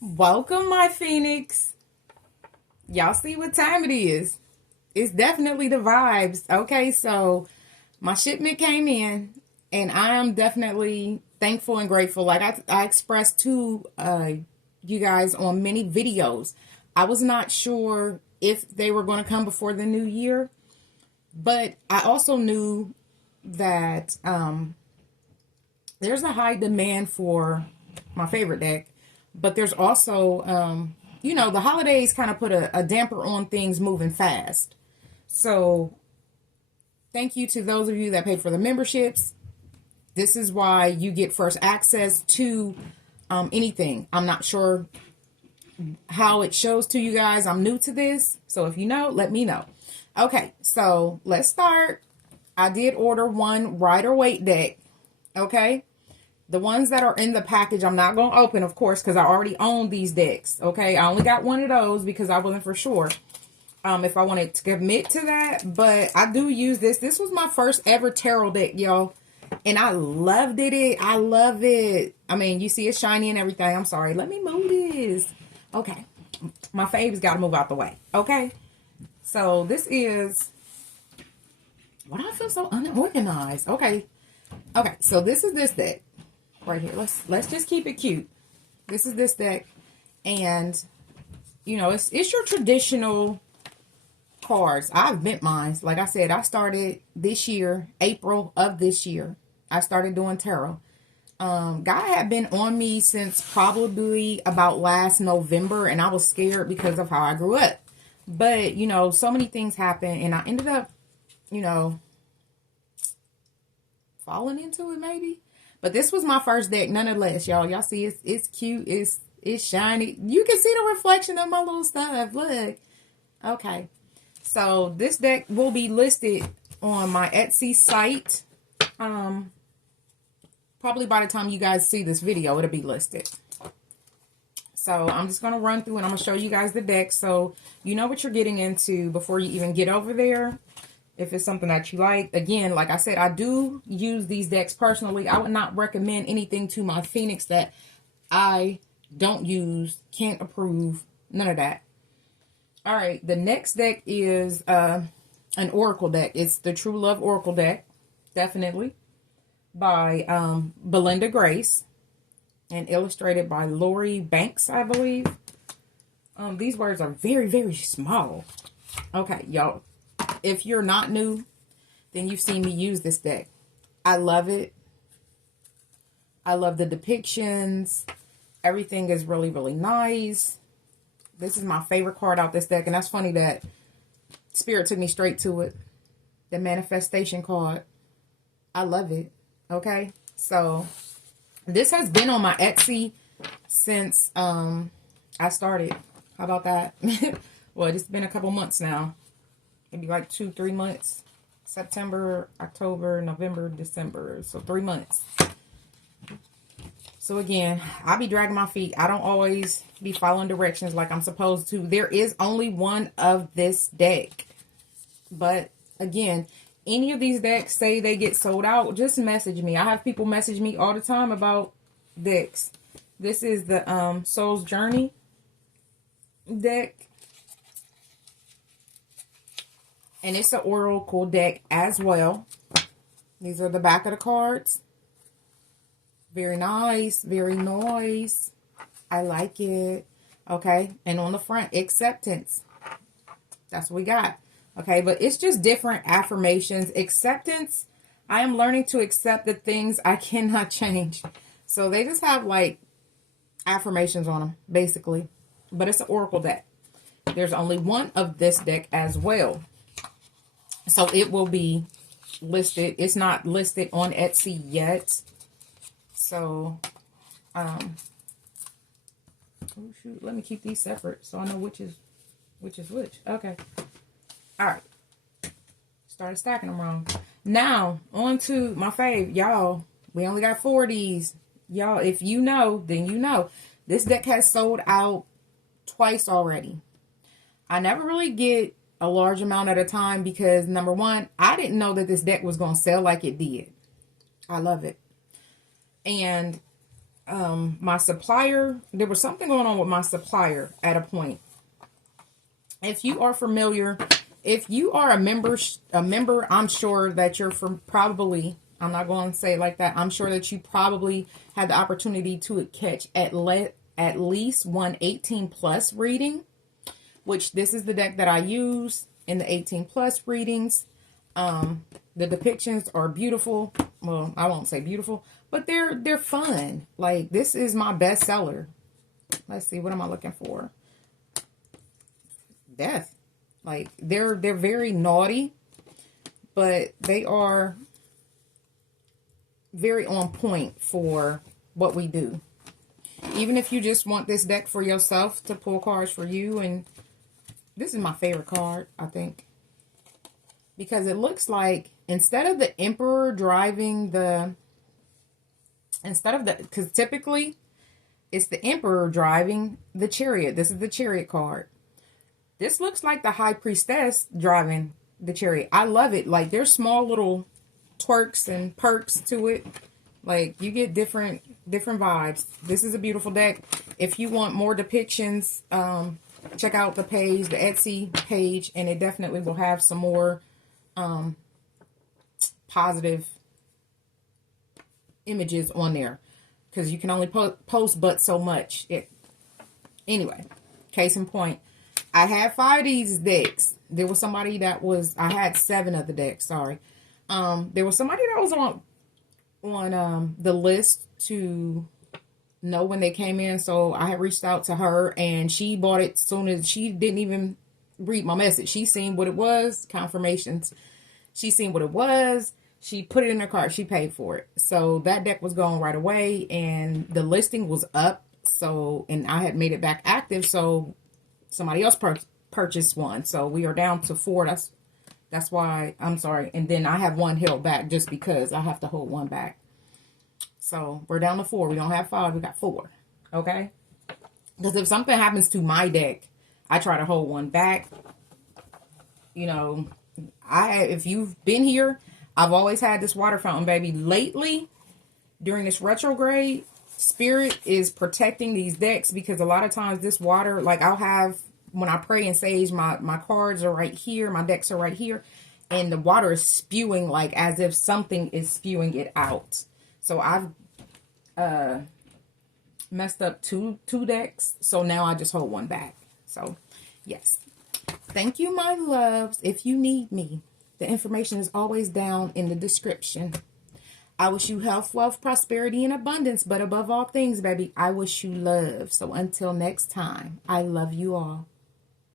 Welcome, my Phoenix. Y'all see what time it is. It's definitely the vibes. Okay, so my shipment came in, and I am definitely thankful and grateful. Like I expressed to you guys on many videos, I was not sure if they were going to come before the new year, but I also knew that there's a high demand for my favorite deck, but there's also, the holidays kind of put a damper on things moving fast. So thank you to those of you that paid for the memberships. This is why you get first access to anything. I'm not sure how it shows to you guys. I'm new to this. So if you know, let me know. Okay, so let's start. I did order one Rider Waite deck. Okay. The ones that are in the package, I'm not going to open, of course, because I already own these decks. Okay. I only got one of those because I wasn't for sure if I wanted to commit to that. But I do use this. This was my first ever tarot deck, y'all. And I loved it. I love it. I mean, you see it's shiny and everything. I'm sorry. Let me move this. Okay. My faves got to move out the way. Okay. So this is... Why do I feel so unorganized? Okay. Okay. So this is this deck right here. Let's just keep it cute. This is this deck. And, it's your traditional cards. I've bent mine. Like I said, I started this year, April of this year. I started doing tarot. Guy had been on me since probably about last November, and I was scared because of how I grew up. But, so many things happened, and I ended up, falling into it maybe. But this was my first deck, nonetheless, y'all. Y'all see it's cute, it's shiny. You can see the reflection of my little stuff. Look. Okay. So this deck will be listed on my Etsy site. Probably by the time you guys see this video, it'll be listed. So I'm just going to run through and I'm going to show you guys the deck so you know what you're getting into before you even get over there. If it's something that you like. Again, like I said, I do use these decks personally. I would not recommend anything to my Phoenix that I don't use, can't approve, none of that. All right, the next deck is an Oracle deck. It's the True Love Oracle deck, definitely, by Belinda Grace and illustrated by Lori Banks, I believe. These words are very, very small. Okay, y'all. If you're not new, then you've seen me use this deck. I love it. I love the depictions. Everything is really, really nice. This is my favorite card out this deck. And that's funny that Spirit took me straight to it. The manifestation card. I love it. Okay. So this has been on my Etsy since I started. How about that? Well, it's been a couple months now. Maybe like 2-3 months. September, October, November, December. So 3 months. So again, I be dragging my feet. I don't always be following directions like I'm supposed to. There is only one of this deck. But again, any of these decks say they get sold out, just message me. I have people message me all the time about decks. This is the Soul's Journey deck. And it's an Oracle deck as well. These are the back of the cards. Very nice. Very nice. I like it. Okay. And on the front, acceptance. That's what we got. Okay. But it's just different affirmations. Acceptance. I am learning to accept the things I cannot change. So they just have like affirmations on them, basically. But it's an Oracle deck. There's only one of this deck as well. So it will be listed. It's not listed on Etsy yet. So, oh shoot, let me keep these separate so I know which is which. Okay. All right. Started stacking them wrong. Now, on to my fave. Y'all, we only got 4 of these. Y'all, if you know, then you know. This deck has sold out twice already. I never really get a large amount at a time because, number one, I didn't know that this deck was going to sell like it did. I love it. And my supplier, there was something going on with my supplier at a point. If you are familiar, if you are a member, I'm sure that you're from probably, I'm not going to say it like that. I'm sure that you probably had the opportunity to catch at least one 18 plus reading, which this is the deck that I use in the 18 plus readings. The depictions are beautiful. Well, I won't say beautiful, but they're fun. Like, this is my best seller. Let's see, what am I looking for? Death. Like, they're very naughty, but they are very on point for what we do. Even if you just want this deck for yourself, to pull cards for you, and this is my favorite card, I think, because it looks like instead of the Emperor driving the, because typically it's the Emperor driving the Chariot. This is the Chariot card. This looks like the High Priestess driving the Chariot. I love it. Like, there's small little twerks and perks to it. Like, you get different vibes. This is a beautiful deck. If you want more depictions, check out the page, the Etsy page, and it definitely will have some more positive images on there, because you can only post but so much. Anyway, case in point, I had 5 of these decks. There was somebody that was, I had 7 of the decks, sorry. There was somebody that was on the list to know when they came in, so I had reached out to her, and she bought it soon as, she didn't even read my message. She seen what it was, confirmations. She seen what it was. She put it in her cart. She paid for it. So that deck was going right away, and the listing was up. So, and I had made it back active, so somebody else purchased one. So we are down to 4. That's why, I'm sorry. And then I have 1 held back just because I have to hold 1 back. So we're down to 4. We don't have 5. We got 4. Okay? Because if something happens to my deck, I try to hold 1 back. You know, if you've been here, I've always had this water fountain, baby. Lately, during this retrograde, Spirit is protecting these decks, because a lot of times this water, like, I'll have, when I pray and sage, my cards are right here, my decks are right here, and the water is spewing, like, as if something is spewing it out. So I've messed up two decks, so now I just hold 1 back. So, yes. Thank you, my loves. If you need me, the information is always down in the description. I wish you health, wealth, prosperity, and abundance. But above all things, baby, I wish you love. So until next time, I love you all.